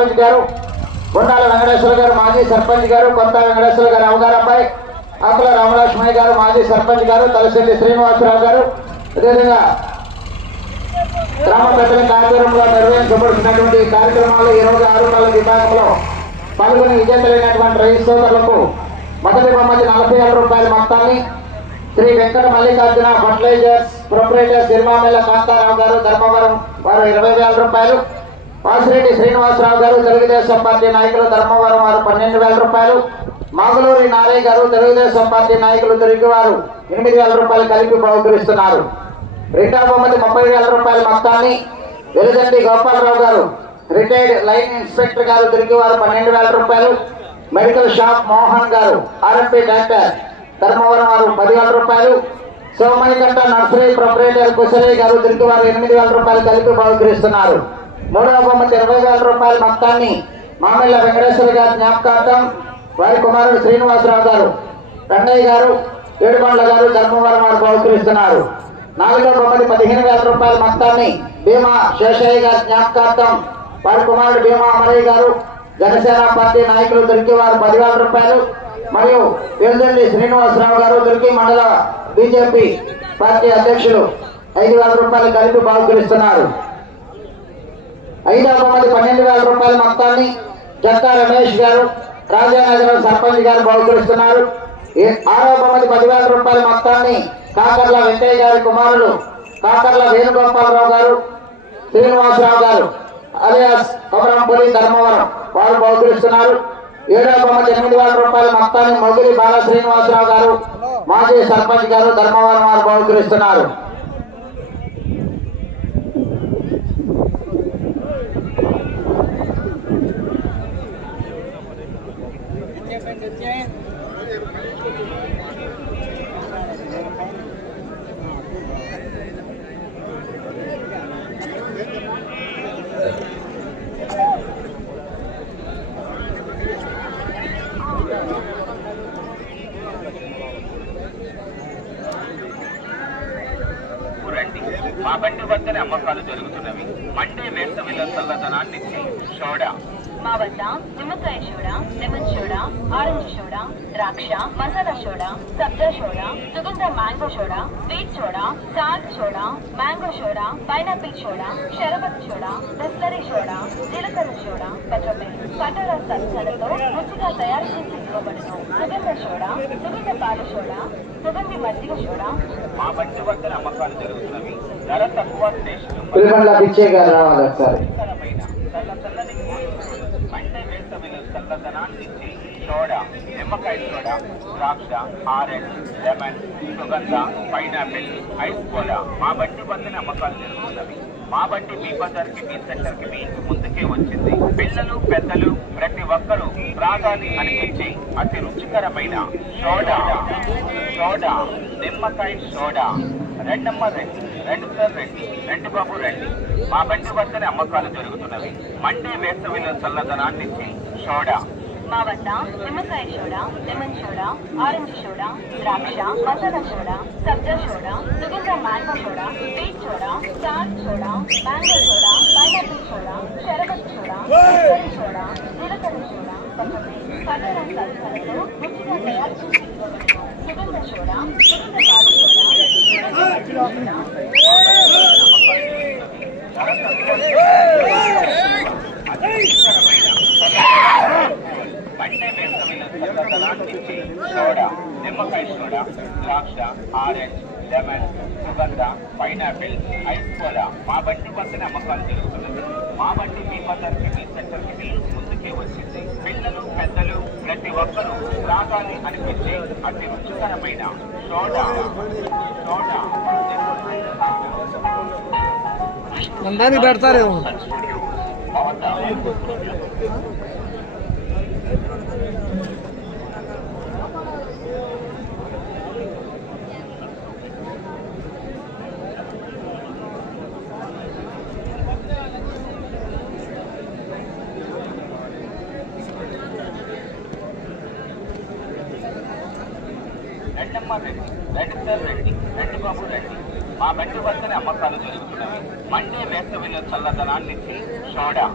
సర్పంచ్ గారు గుండాల వెంకటేశ్వర గారు మాజీ సర్పంచ్ గారు కొత్త వెంకటేశ్వర గారు అవగారపై ఆకుల రామలక్ష్మయ్య గారు మాజీ సర్పంచ్ గారు తలశెల్లి శ్రీనివాసరావు గారు. అదేవిధంగా గ్రామ పెద్దల కార్యక్రమంలో నిర్వహించబడుతున్నటువంటి కార్యక్రమాలు ఇరవై ఆరు నెలల విభాగంలో పాల్గొని విజేతలైనటువంటి రైతు సోదరులకు మొదటి బహుమతి నలభై ఏడు రూపాయల మొత్తాన్ని శ్రీ వెంకట మల్లికార్జున ఫర్టిలైజర్స్ ప్రొపరేటర్ సిరిమామెల్ల కాంతారావు గారు ధర్మవరం వారు ఇరవై వేల రూపాయలు. వాసిరెడ్డి శ్రీనివాసరావు గారు తెలుగుదేశం పార్టీ నాయకులు ధర్మవరం వారు పన్నెండు వేల రూపాయలు. మాగులూరి నారయ్య గారు తెలుగుదేశం పార్టీ నాయకులు తిరిగి వారు ఎనిమిది వేల రూపాయలు కలిపి బహుకరిస్తున్నారు. రెండవ బహుమతి ముప్పై వేల రూపాయల మొత్తాన్ని వెలుదండి గోపాలరావు గారు రిటైర్డ్ లైన్ ఇన్స్పెక్టర్ గారు తిరిగి వారు పన్నెండు వేల రూపాయలు. మెడికల్ షాప్ మోహన్ గారు ఆర్ఎంపీ డాక్టర్ ధర్మవరం వారు పదివేల రూపాయలు. సోమణికంట నర్సరీ ప్రొపరేటర్ కుశలయ్య గారు తిరిగి వారు ఎనిమిది వేల రూపాయలు కలిపి బహుకరిస్తున్నారు. మూడవ బొమ్మతి ఇరవై వేల రూపాయల మొత్తాన్ని మామిళ్ళ వెంకటేశ్వర గారి జ్ఞాపకార్థం వారి కుమారుడు శ్రీనివాసరావు గారు రంగయ్య గారు ఏడుకొండల గారు ధర్మవరం వారు బహుకరిస్తున్నారు. నాలుగో బొమ్మది పదిహేను వేల రూపాయల మొత్తాన్ని భీమా శేషయ్య గారి జ్ఞాపకార్థం వారి కుమారుడు భీమా అమరయ్య గారు జనసేన పార్టీ నాయకులు దొరికి వారు పదివేల రూపాయలు. మరియు వెల్దండి శ్రీనివాసరావు గారు దొరికి మండల బీజేపీ పార్టీ అధ్యక్షులు ఐదు వేల రూపాయలు కలిపి బహుకరిస్తున్నారు. ఐదవ మంది పన్నెండు వేల రూపాయల మొత్తాన్ని జక్కా రమేష్ గారు రాజానగరం సర్పంచ్ గారు బహుకరిస్తున్నారు. ఏ- ఆరవ బొమ్మది పదివేల రూపాయల మొత్తాన్ని కాకర్ల వెంకయ్య గారి కుమారులు కాకర్ల వేణుగోపాలరావు గారు శ్రీనివాసరావు గారు అలియాస్ కొమరంపురి ధర్మవరం వారు బహుకరిస్తున్నారు. ఏడవ బొమ్మది ఎనిమిది వేల రూపాయల మొత్తాన్ని మొగిలి బాల శ్రీనివాసరావు గారు మాజీ సర్పంచ్ గారు ధర్మవరం వారు బహుకరిస్తున్నారు రండి మా బండి అమ్మకాలు జరుగుతున్నవి. మండే వేసవిలో చల్లదనాన్ని సోడా మా వద్ద నిమ్మకాయ soda lemon soda orange soda ద్రాక్ష మసాలా సోడా సబ్జా సోడా సుగంధ mango soda sweet soda salt soda mango soda pineapple soda sharbat soda Bisleri soda జీలకర్ర సోడా పెట్రోల్ కటోర సలసలతో రుచిగా తయారు చేసి ఇవ్వబడును. సుగంధ సోడా సుగంధ పాల సోడా సుగంధి మజ్జిగ సోడా మా బండి వద్దనే అమ్మకాలు జరుగుతున్నవి. ధర తక్కువ టేస్ట్ పులిబండ్ల పిచ్చే గారు రావాలి ఒకసారి నిమ్మకాయ సోడా ద్రాక్ష ఆరెంజ్ లెమన్ సుగంధ పైనాపిల్ ఐస్ కోలా మా బండి వద్దనే అమ్మకాలు జరుగుతున్నవి మా బండి మీ బజార్కి మీ సెంటర్కి మీ ఇంటి ముందుకే వచ్చింది. పిల్లలు పెద్దలు ప్రతి ఒక్కరూ రాగాలి అనిపించి అతి రుచికరమైన సోడా. సోడా నిమ్మకాయ సోడా. రెండమ్మ రండి రెండు సార్ రండి రెండు బాబు రండి. మా బండి వద్దనే అమ్మకాలు జరుగుతున్నవి. మండే వేసవిలో చల్లదనాన్నిచ్చి సోడా. మా వద్ద నిమ్మకాయ soda lemon soda orange soda ద్రాక్ష మసాలా సోడా సబ్జా సోడా సుగంధ mango soda sweet soda chaat soda mango soda pineapple soda sharbat soda Bisleri soda జీలకర్ర సోడా కటోర సలసలతో రుచిగా తయారు చేసి సుగంధ సోడా సుగంధ పాల సోడా సుగంధ సోడా నిమ్మకాయ సోడా ద్రాక్ష ఆరెంజ్ లెమన్ సుగంధ పైనాపిల్ ఐస్ కోలా మా బండి వద్దనే అమ్మకాలు జరుగుతున్నది మా బండి మీ బజార్కి మీ సెంటర్కి మీ ముందుకే వచ్చింది పిల్లలు పెద్దలు ప్రతి ఒక్కరూ రాగాలి అనిపించే అతి రుచికరమైన సోడా సోడా నందాన్ని పెడతారేమో మమతా రెండమ్మ రండి రెండు సార్ రండి రెండు బాబు రండి మా బండి వద్దనే అమ్మకాలు జరుగుతున్నాయి మండే వేసవిలో చల్లదనాన్ని సోడా.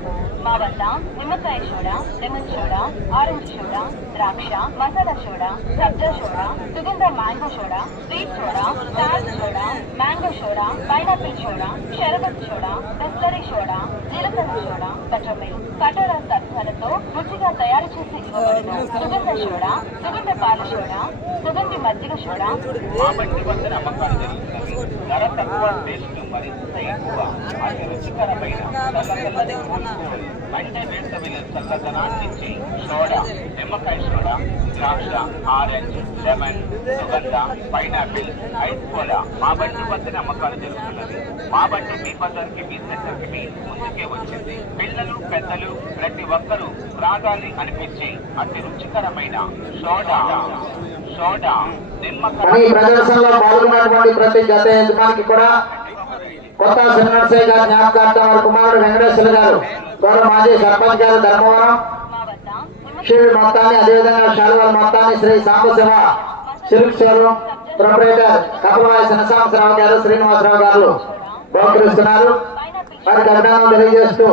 మా వద్ద నిమ్మకాయ soda lemon soda orange soda ద్రాక్ష మసాలా సోడా సబ్జా సోడా సుగంధ mango soda sweet soda salt soda mango soda pineapple soda sharbat soda Bisleri soda జీలకర్ర సోడా బటర్మిల్క్. కటోరా సత్వాలతో రుచిగా తయారు చేసి ఇవ్వబడిన సుగంధ సోడా సుగంధ పాల సోడా సుగంధి మజ్జిగ సోడా మా బండి వద్ద అమ్మకాలు జరుగుతున్నాయి ధర తక్కువ టేస్ట్ మరింత ఎక్కువ అతి రుచికరమైన చల్లచల్లని సోడా నిమ్మకాయ సోడా ద్రాక్ష ఆరెంజ్ లెమన్ సుగంధ పైనాపిల్ ఐస్ కోలా మా బండి వద్ద అమ్మకాలు జరుగుతున్నవి మా బండి మీ బజార్కి మీ సెంటర్కి మీ ముందుకే వచ్చింది. పిల్లలు పెద్దలు ప్రతి ఒక్కరూ రాగాలి అనిపించే అతి రుచికరమైన సోడా సోడా నిమ్మకాయ ప్రదర్శనలో పాల్గొన్నటువంటి ప్రతి జత యజమానికి కూడా కొత్త శ్రీనివాసయ్య గారి జ్ఞాపకార్థం వారి కుమారుడు వెంకటేశ్వర గారు. వారు మాజీ సర్పంచ్ గారు ధర్మవరం. మా షీల్డ్ మొత్తాన్ని అదేవిధంగా శాలువాల మొత్తాన్ని Shri Sambasiva silk showroom proprietor Kapalavayi Sanasambarao గారు శ్రీనివాసరావు గారు బహుకరిస్తున్నారు. పైనాపిల్ వారికి అభినందనలు తెలియజేస్తూ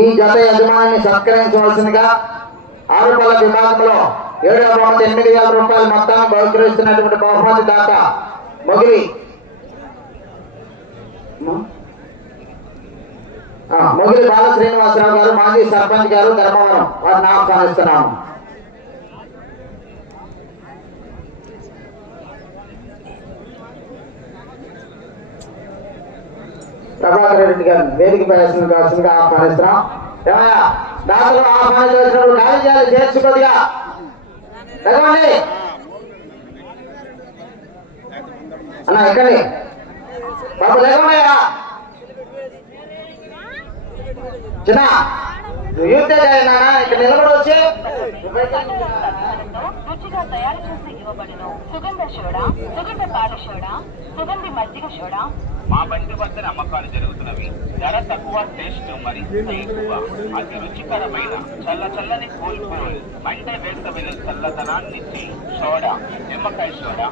ఈ జత యజమానిని సత్కరించవలసిందిగా ఆరుపల్ల విభాగంలో ఏడవ బహుమతి ఎనిమిది వేల రూపాయల మొత్తాన్ని బహుకరిస్తున్నటువంటి బహుమతి దాత మొగిలి మొగిలి బాల శ్రీనివాసరావు గారు మాజీ సర్పంచ్ గారు ధర్మవరం. వారిని ఆహ్వానిస్తున్నాము ప్రభాకర్ రెడ్డి గారు వేదిక ప్రవేశం కావాల్సిందిగా ఆహ్వానిస్తున్నాం. ఏమయ్యా దాతలు ఆహ్వానించినప్పుడు ఖాళీ చేయాలి చేర్చుకోదిగా అన్న ఎక్కడి. బాబు లేకుండా చిన్న నువ్వు యూతే ఇక్కడ నిలబడి వచ్చి. రుచిగా తయారు చేసి ఇవ్వబడిన సుగంధ సోడా సుగంధ పాల సోడా సుగంధి మజ్జిగ సోడా. మా బండి వద్ద అమ్మకాలు జరుగుతున్నవి. ధర తక్కువ టేస్ట్ మరింత ఎక్కువ అతి రుచికరమైన చల్ల చల్లని కూల్ కూల్. మండే వేసవిలో చల్లదనాన్నిచ్చి సోడా నిమ్మకాయ సోడా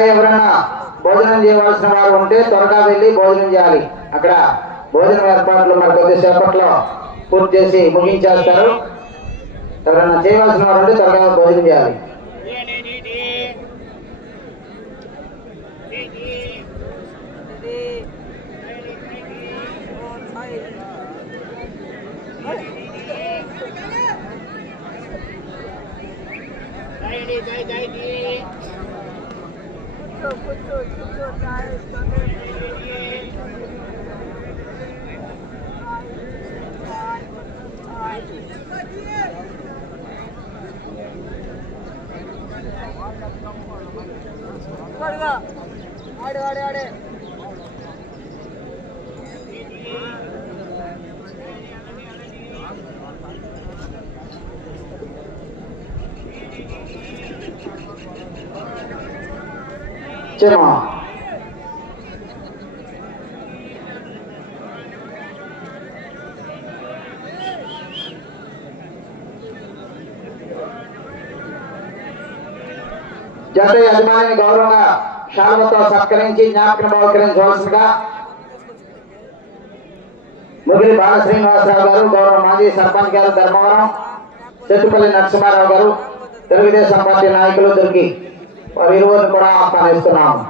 అలాగే ఎవరైనా భోజనం చేయవలసిన వారు ఉంటే త్వరగా వెళ్ళి భోజనం చేయాలి. అక్కడ భోజనం ఏర్పాట్లు మరి కొద్దిసేపట్లో పూర్తి చేసి ముగించేస్తారు. ఎవరైనా చేయవలసిన వారు ఉంటే త్వరగా భోజనం చేయాలి. ஆடு ஆடு ஆடு చెమా జత యజమాని గౌరవంగా శాలువతో సత్కరించి జ్ఞాపకం బహుకరించవలసిందిగా ముగిలి బాల శ్రీనివాసరావు గారు గౌరవ మాజీ సర్పంచ్ గారు ధర్మవరం చెట్టుపల్లి నరసింహారావు గారు తెలుగుదేశం పార్టీ నాయకులు దొరికి अनिरुद्ध बड़ा आपका नाम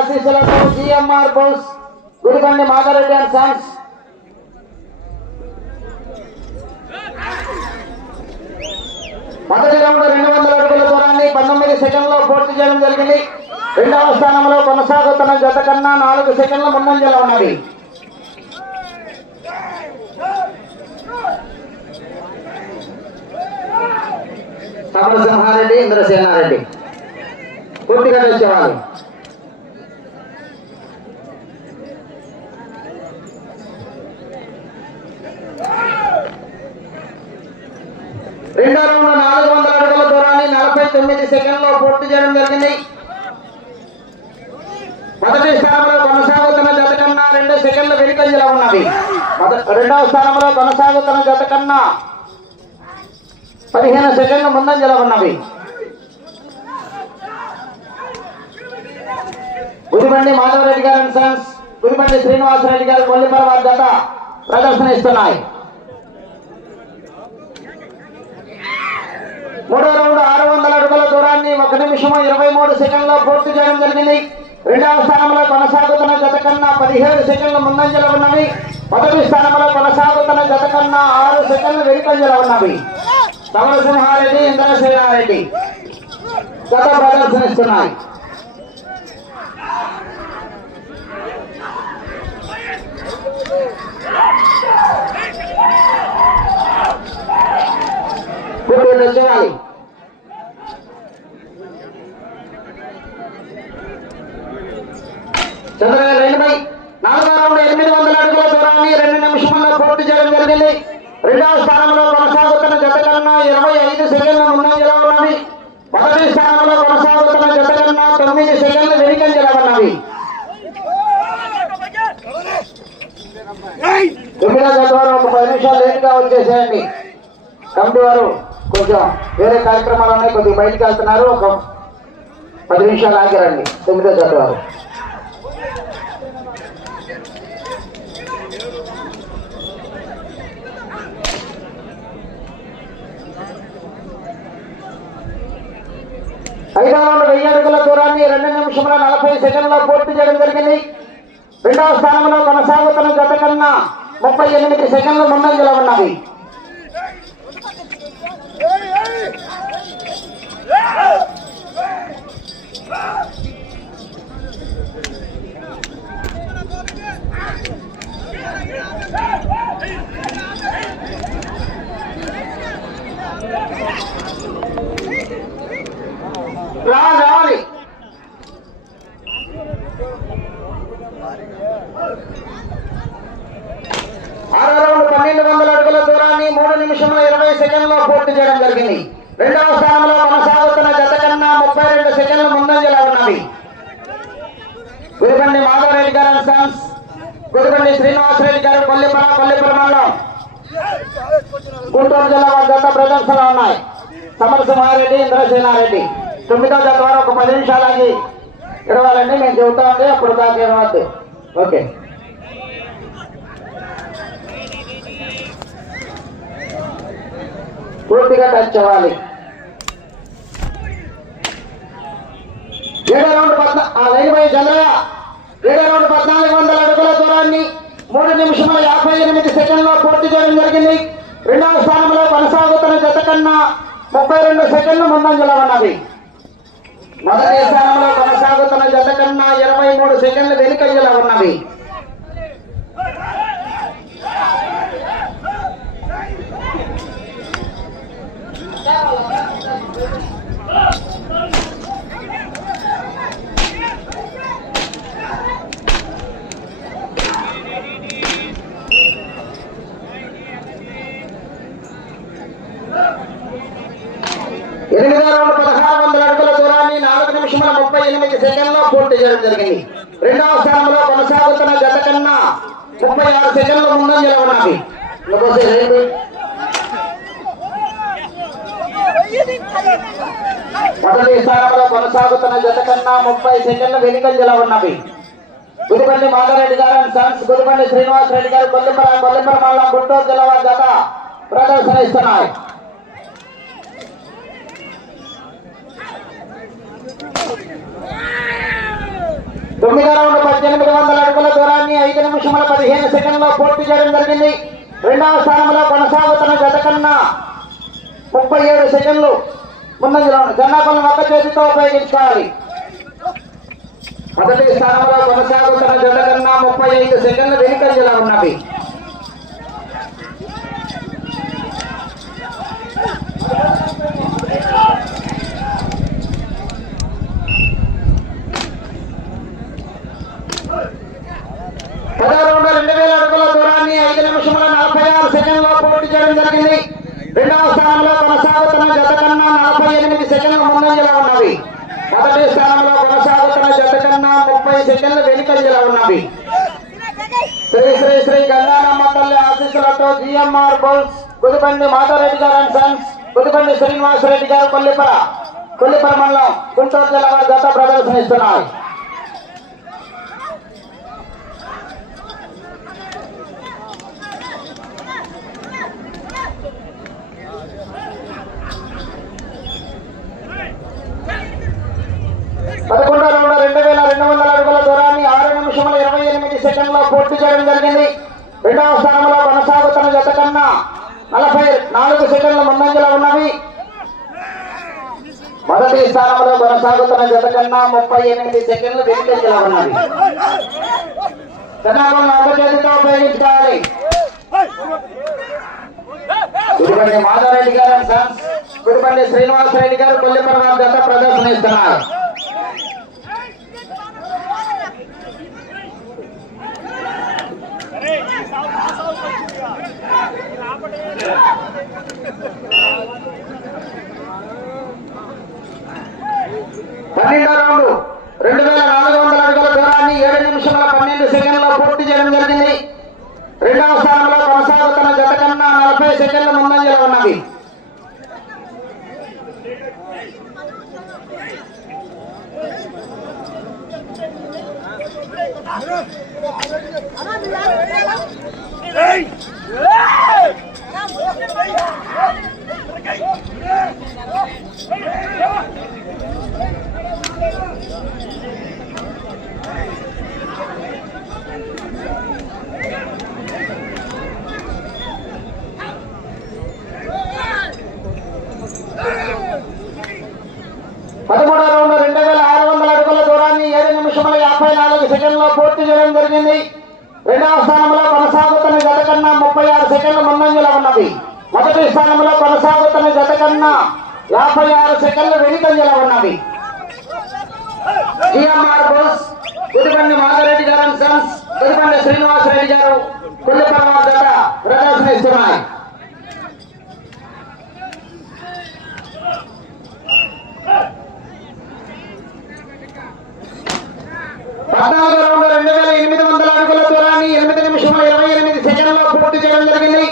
ఆశీస్సులతో GMR Bose Gudibandi Madhavareddy and sons. మొదటి రౌండ్ రెండు వందల అడుగుల దూరాన్ని పంతొమ్మిది సెకండ్లో పూర్తి చేయడం జరిగింది. రెండవ స్థానంలో కొనసాగుతున్న జత కన్నా నాలుగు సెకండ్ల ముందంజలో ఉన్నది. సమరసింహారెడ్డి ఇంద్రసేనారెడ్డి. పూర్తిగా తెచ్చేవాళ్ళు రెండో రౌండ్ నాలుగు వందల అడుగుల దూరాన్ని నలభై తొమ్మిది సెకండ్లో పూర్తి చేయడం జరిగింది. మొదటి స్థానంలో కొనసాగుతున్న జత కన్నా రెండు సెకండ్ల వెనుకంజలో ఉన్నది. రెండవ స్థానంలో కొనసాగుతున్న జత కన్నా పదిహేను సెకండ్ల ముందంజలో ఉన్నవి. గురిబండి మాధవరెడ్డి గారు అండ్ సన్స్ గురిబండి శ్రీనివాసరెడ్డి గారు కొల్లిపరవారి జత. ప్రదర్శన ఇస్తున్నాయి మూడో రౌండ్ ఆరు వందల అడుగుల దూరాన్ని ఒక నిమిషం ఇరవై మూడు సెకండ్లో పూర్తి చేయడం జరిగింది. రెండవ స్థానంలో కొనసాగుతున్న జత కన్నా పదిహేడు సెకండ్ల ముందంజలో ఉన్నవి. మొదటి స్థానంలో కొనసాగుతున్న జత కన్నా ఆరు సెకండ్లు వెనుకంజలో ఉన్నవి. సమరసింహారెడ్డి ఇంద్రసేనారెడ్డి గత ప్రదర్శనిస్తున్నాయి. ఇప్పుడు చేయాలి చంద్రగారు నాలుగో రౌండ్ ఎనిమిది వందల అడుగుల దూరాన్ని రెండు నిమిషంలో పూర్తి చేయడం జరిగింది. రెండవ స్థానంలో కొనసాగుతున్న జత కన్నా ఇరవై ఐదు సెకండ్ల ముందంజలో ఉన్నవి. మొదటి స్థానంలో కొనసాగుతున్న జత కన్నా తొమ్మిది సెకండ్లు వెనుకంజలో ఉన్నవి. తొమ్మిదో జత ఒక పది నిమిషాలు లేట్గా వచ్చేసేయండి కమిటీ వారు కొంచెం వేరే కార్యక్రమాలు ఉన్నాయి కొద్దిగా బయటికి వెళ్తున్నారు. ఒక పది నిమిషాలు ఆగిరండి. తొమ్మిదో జత వారు. ఐదో రౌండ్ వెయ్యి అడుగుల దూరాన్ని రెండు నిమిషంలో నలభై సెకండ్లో పూర్తి చేయడం జరిగింది. రెండవ స్థానంలో కొనసాగుతున్న జత కన్నా ముప్పై ఎనిమిది సెకండ్లు ముందంజలో ఉన్నవి రా రావాలి ఆరో రౌండ్ పన్నెండు వందల అడుగుల దూరాన్ని మూడు నిమిషముల ఇరవై సెకండ్లో పూర్తి చేయడం జరిగింది రెండవ స్థానంలో కొనసాగుతున్న జత కన్నా ముప్పై రెండు సెకండ్ల ముందంజలో ఉన్నవి గురిబండి మాధవరెడ్డి గారు అండ్ సన్స్ గురిబండి శ్రీనివాసరెడ్డి గారు కొల్లిపర కొల్లిపర మండలం గుంటూరు జిల్లా వారి జత ప్రదర్శనలో ఉన్నాయి సమరసింహారెడ్డి ఇంద్రసేనారెడ్డి తొమ్మిదో జత వారు ఒక పది నిమిషాలకి ఇడవాలండి నేను చెబుతామండి అప్పుడు దాకా ఇవ్వద్దు ఓకే. పూర్తిగా టచ్ అవ్వాలి. ఏడో రౌండ్ పద్నా ఆ లైన్ పై చంద్రయ్య ఏడో రౌండ్ పద్నాలుగు వందల అడుగుల దూరాన్ని మూడు నిమిషముల యాభై ఎనిమిది సెకండ్లో పూర్తి చేయడం జరిగింది. రెండవ స్థానంలో కొనసాగుతున్న జత కన్నా ముప్పై రెండు సెకండ్లు ముందంజలో ఉన్నది. మొదటి స్థానంలో కొనసాగుతున్న జత కన్నా ఇరవై మూడు సెకండ్లు వెనుకయ్యలా ఉన్నవి. ముప్పై ఎనిమిది సెకండ్లో పూర్తి చేయడం జరిగింది రెండవ స్థానంలో కొనసాగుతున్న గత కన్నా ముప్పై ఆరు సెకండ్ల ముందంజలో ఉన్నవి మొదటి స్థానంలో కొనసాగుతున్న జత కన్నా ముప్పై సెకండ్ల వెనుకంజలో ఉన్నవి గుడిపల్లి మాధవరెడ్డి గారు అండ్ సన్స్ గుడిపల్లి శ్రీనివాసరెడ్డి గారు కొల్లిపర కొల్లిపర మండలం గుంటూరు జిల్లా జత ప్రదర్శన ఇస్తున్నాయి తొమ్మిదో రౌండ్ పద్దెనిమిది వందల అడుగుల దూరాన్ని ఐదు నిమిషముల పదిహేను సెకండ్లో పూర్తి చేయడం జరిగింది. రెండవ స్థానంలో కొనసాగుతున్న జత కన్నా ముప్పై ఏడు సెకండ్లు ముందంజలో ఉంది జన్నాపల్లి ఒక్క చేతితో ఉపయోగించుకోవాలి. మొదటి స్థానంలో కొనసాగుతున్న జత కన్నా ముప్పై ఐదు సెకండ్లు వెనుకంజలో ఉన్నవి. పదహారు వందల రెండు వేల అడుగుల దూరాన్ని ఐదు నిమిషముల నలభై ఆరు సెకండ్లో పూర్తి చేయడం జరిగింది. రెండవ స్థానంలో కొనసాగుతున్న జత కన్నా నలభై ఎనిమిది సెకండ్లు ముందంజలో ఉన్నవి. మొదటి స్థానంలో కొనసాగుతున్న జత కన్నా ముప్పై సెకండ్లు వెనుకంజలో ఉన్నవి. శ్రీ శ్రీ శ్రీ గంగారామ తల్లి ఆశీస్సులతో జిఎంఆర్ బోల్స్ గుదిబండి మాధవరెడ్డి గారు అండ్ సన్స్ గుదిబండి శ్రీనివాసరెడ్డి గారు కొల్లిపర కొల్లిపర మండలం గుంటూరు జిల్లా వారి జత ప్రదర్శనిస్తున్నారు పదకొండో రౌండ్ రెండు వేల రెండు వందల అడుగుల దూరాన్ని ఆరు నిమిషముల ఇరవై ఎనిమిది సెకండ్లో పూర్తి చేయడం జరిగింది రెండవ స్థానంలో కొనసాగుతున్న కన్నా నలభై నాలుగు సెకండ్ల ముందంజలో ఉన్నవి. మొదటి స్థానంలో కొనసాగుతున్న జత కన్నా ముప్పై ఎనిమిది సెకండ్లు వెనుకంజలో ఉన్నవి. జనాభా ఒక చేతితో ఉపయోగించుకోవాలి గుడిబండి మాధవరెడ్డి గారు and శ్రీనివాసరెడ్డి గారు కొల్లిపర జత ప్రదర్శనిస్తున్నారు ఇస్తున్నారు రౌండ్ రెండు వేల నాలుగు వందల అడుగుల దూరాన్ని ఏడు నిమిషముల పన్నెండు సెకండ్లో పూర్తి చేయడం జరిగింది రెండవ స్థానంలో కొనసాగుతున్న జత కన్నా నలభై సెకండ్ల ముందంజలో ఉన్నది పదమూడో రౌండ్ రెండు వేల ఆరు వందల అడుగుల దూరాన్ని ఏడు నిమిషముల యాభై నాలుగు సెకండ్లో పూర్తి చేయడం జరిగింది. రెండవ స్థానంలో కొనసాగుతున్న జత కన్నా ముప్పై ఆరు సెకండ్లు ముందంజలో ఉన్నది. మొదటి స్థానంలో కొనసాగుతున్న జత కన్నా యాభై ఆరు సెకండ్లు వెనుకంజలో ఉన్నది. జిఎంఆర్ బోస్ గుడిబండి మాధవరెడ్డి గారు సన్స్ sons, గుడిబండి శ్రీనివాసరెడ్డి గారు కొల్లిపరమ జత ప్రదర్శన పద్నాలుగు రౌండ్ రెండు వేల ఎనిమిది వందల అడుగుల దూరాన్ని ఎనిమిది నిమిషం ఇరవై ఎనిమిది సెకండ్లో పూర్తి చేయడం జరిగింది.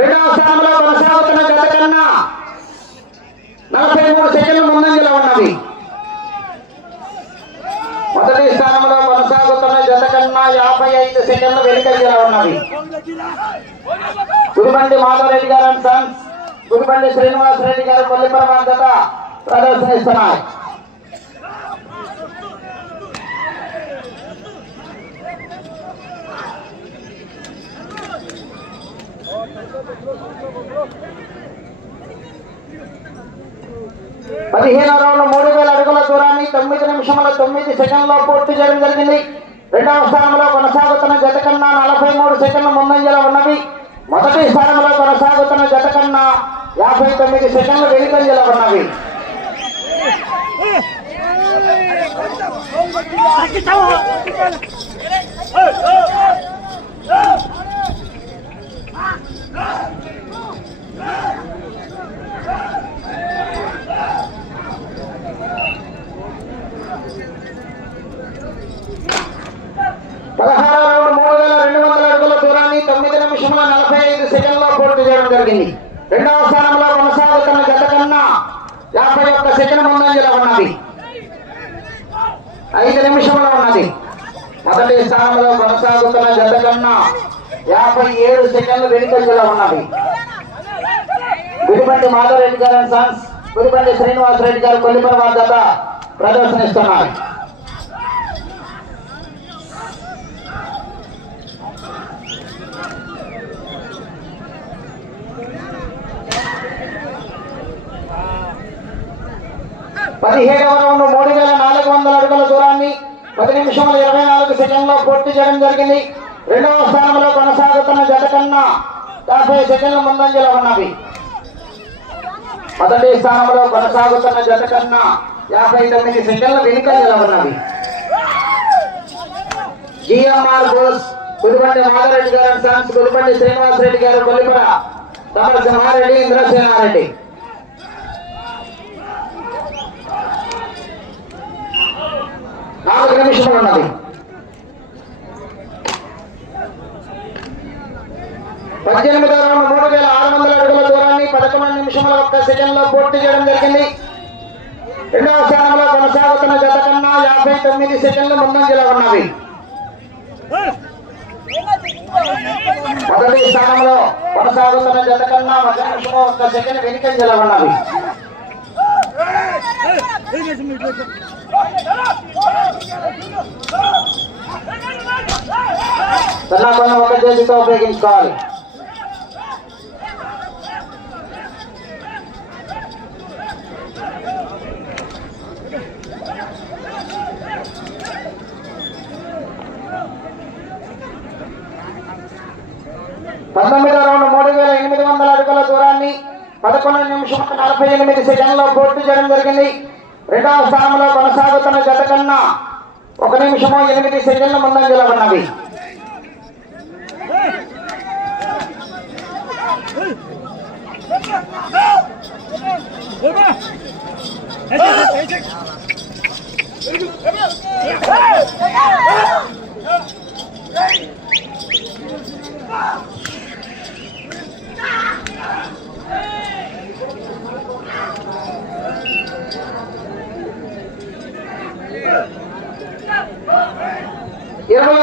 రెండవ స్థానంలో కొనసాగుతున్న గత కన్నా నలభై మూడు సెకండ్లు ముందంజలో ఉన్నది. మొదటి స్థానంలో కొనసాగుతున్న జత కన్నా యాభై ఐదు సెకండ్లు వెనుకంజలో ఉన్నది. గురుబండి మాధవరెడ్డి గారు అండ్ సన్స్ గురుబండి శ్రీనివాసరెడ్డి గారు కొల్లిపరమ జత ప్రదర్శనిస్తున్నాయి. పదిహేను రౌండ్ మూడు వేల అడుగుల దూరాన్ని తొమ్మిది నిమిషముల తొమ్మిది సెకండ్లో పూర్తి చేయడం జరిగింది రెండవ స్థానంలో కొనసాగుతున్న జత కన్నా నలభై మూడు సెకండ్ల ముందంజలో ఉన్నవి మొదటి స్థానంలో కొనసాగుతున్న జత కన్నా యాభై తొమ్మిది సెకండ్లు వెనుకంజలో ఉన్నవి పదహారు మూడు వేల రెండు వందల అడుగుల దూరాన్ని తొమ్మిది నిమిషముల నలభై ఐదు సెకండ్లో పూర్తి చేయడం జరిగింది. రెండవ స్థానంలో కొనసాగుతున్న జత కన్నా ఒక్క సెకండ్ ముందంజలో ఐదు నిమిషంలో ఉన్నది. మొదటి స్థానంలో కొనసాగుతున్న జత కన్నా యాభై ఏడు సెకండ్లు వెనుకంజలో ఉన్నవి. గుడిబండి మాధవరెడ్డి గారు అండ్ సన్స్ గుడిబండి శ్రీనివాసరెడ్డి గారు కొల్లిపర వారి జత ప్రదర్శనిస్తున్నారు. పదిహేడవ రౌండ్ మూడు వేల నాలుగు వందల అడుగుల దూరాన్ని పది నిమిషముల ఇరవై నాలుగు సెకండ్లో పూర్తి చేయడం జరిగింది. రెండవ స్థానంలో కొనసాగుతున్న జత కన్నా యాభై సెకండ్ల ముందంజలో ఉన్నవి. మొదటి స్థానంలో కొనసాగుతున్న జత కన్నా యాభై తొమ్మిది సెకండ్ల వెనుకంజలో ఉన్నవి. జిఎంఆర్ బోస్ గుడిబండి మాధవరెడ్డి గారు సాన్స్ సన్స్ శ్రీనివాసరెడ్డి గారు కొల్లిపర తమర సింహారెడ్డి ఇంద్రసేనారెడ్డి. నాలుగు నిమిషములు ఉన్నది. పద్దెనిమిది రౌండ్ మూడు వేల ఆరు వందల అడుగుల దూరాన్ని పదకొండు నిమిషముల ఒక్క సెకండ్లో పూర్తి చేయడం జరిగింది. రెండవ స్థానంలో కొనసాగుతున్న జత కన్నా యాభై తొమ్మిది సెకండ్లు ముందంజలో ఉన్నవి. మొదటి స్థానంలో కొనసాగుతున్న జత కన్నా ఒక ఒక్క సెకండ్ వెనుకంజలో ఉన్నవి. సన్నాపన్న ఒక చేతితో ఉపయోగించుకోవాలి పంతొమ్మిదో రౌండ్ మూడు వేల ఎనిమిది వందల అడుగుల దూరాన్ని పదకొండు నిమిషం నలభై ఎనిమిది సెకండ్లో పూర్తి చేయడం జరిగింది రెండవ స్థానంలో కొనసాగుతున్న జత కన్నా ఒక నిమిషము ఎనిమిది సెకండ్ల ముందంజలో ఉన్నవి Hey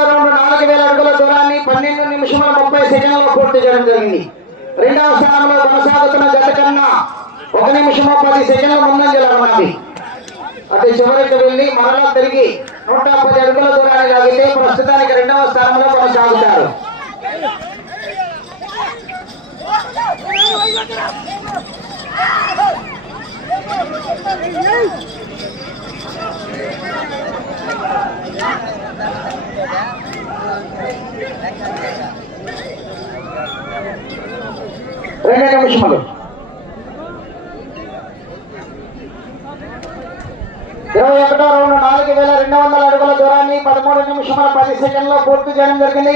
రౌండ్ నాలుగు వేల అడుగుల దూరాన్ని పన్నెండు నిమిషముల ముప్పై సెకండ్లో పూర్తి చేయడం జరిగింది రెండవ స్థానంలో కొనసాగుతున్న జత కన్నా ఒక నిమిషం పది సెకండ్ల ముందంజలో ఉన్నది అటు చివరికి వెళ్ళి మరలా తిరిగి నూట పది అడుగుల దూరాన్ని లాగితే ప్రస్తుతానికి రెండవ స్థానంలో కొనసాగుతారు Thank you. రెండు నిమిషములు. ఇరవై ఒకటో రౌండ్ నాలుగు వేల రెండు వందల అడుగుల దూరాన్ని పదమూడు నిమిషముల పది సెకండ్లో పూర్తి చేయడం జరిగింది.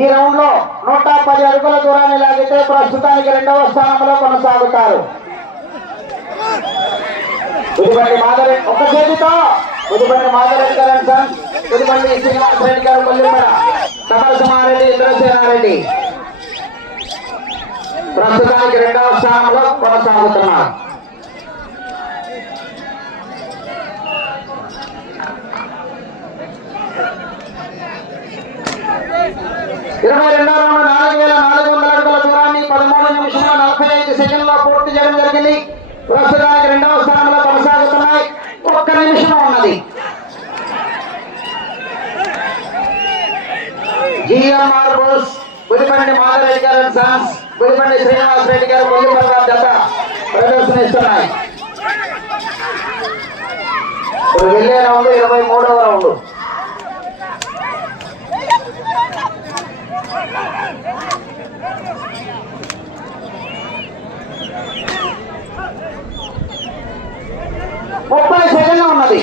ఈ రౌండ్లో నూట పది అడుగుల దూరాన్ని లాగితే ప్రస్తుతానికి రెండవ స్థానంలో కొనసాగుతారు. పుదుబండి మాధవరెడ్డి ఒక చేతితో. పుదుబండి మాధవరెడ్డి గారు సార్. సన్స్ శ్రీనివాస రెడ్డి గారు కొల్లిమర సమరసింహారెడ్డి ఇంద్రసేనారెడ్డి. ప్రస్తుతానికి రెండవ స్థానంలో కొనసాగుతున్నారు ఇరవై రెండవ రౌండ్ నాలుగు వేల నాలుగు వందల అడుగుల దూరాన్ని పదమూడు నిమిషముల నలభై ఐదు సెకండ్లో పూర్తి చేయడం జరిగింది. ప్రస్తుతానికి రెండవ స్థానంలో కొనసాగుతున్నాయి. ఒక్క నిమిషం ఉన్నది. జిఎంఆర్ బోస్ గుదిబండి మాధవరెడ్డి గారు సన్స్. గుదిబండి శ్రీనివాస్ రెడ్డి గారు కొల్లిపల్లి గారి జత ప్రదర్శనిస్తున్నాయి. ఇప్పుడు వెళ్ళే రౌండ్ ఇరవై మూడవ రౌండ్. ముప్పై సెకండ్ ఉన్నది.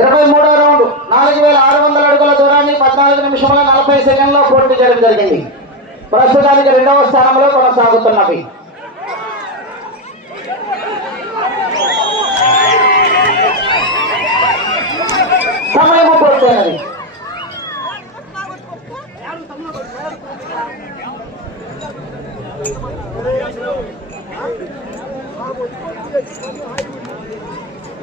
ఇరవై మూడో రౌండ్. నాలుగు వేల ఆరు వందల అడుగుల దూరాన్ని పద్నాలుగు నిమిషంలో నిమిషముల నలభై సెకండ్లో పోటీ చేయడం జరిగింది. ప్రస్తుతానికి రెండవ స్థానంలో కొనసాగుతున్నవి. సమయము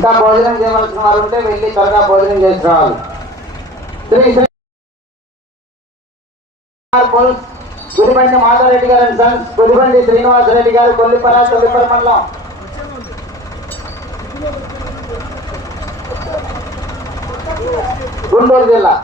ఇంకా భోజనం చేయవలసిన వారు ఉంటే వెళ్ళి త్వరగా భోజనం చేసి రావాలి శ్రీ గుడిబండి మాధవరెడ్డి గారు అండ్ సన్స్ గుడిబండి శ్రీనివాసరెడ్డి గారు కొల్లిపర తొలిపర మండలం. గుంటూరు జిల్లా.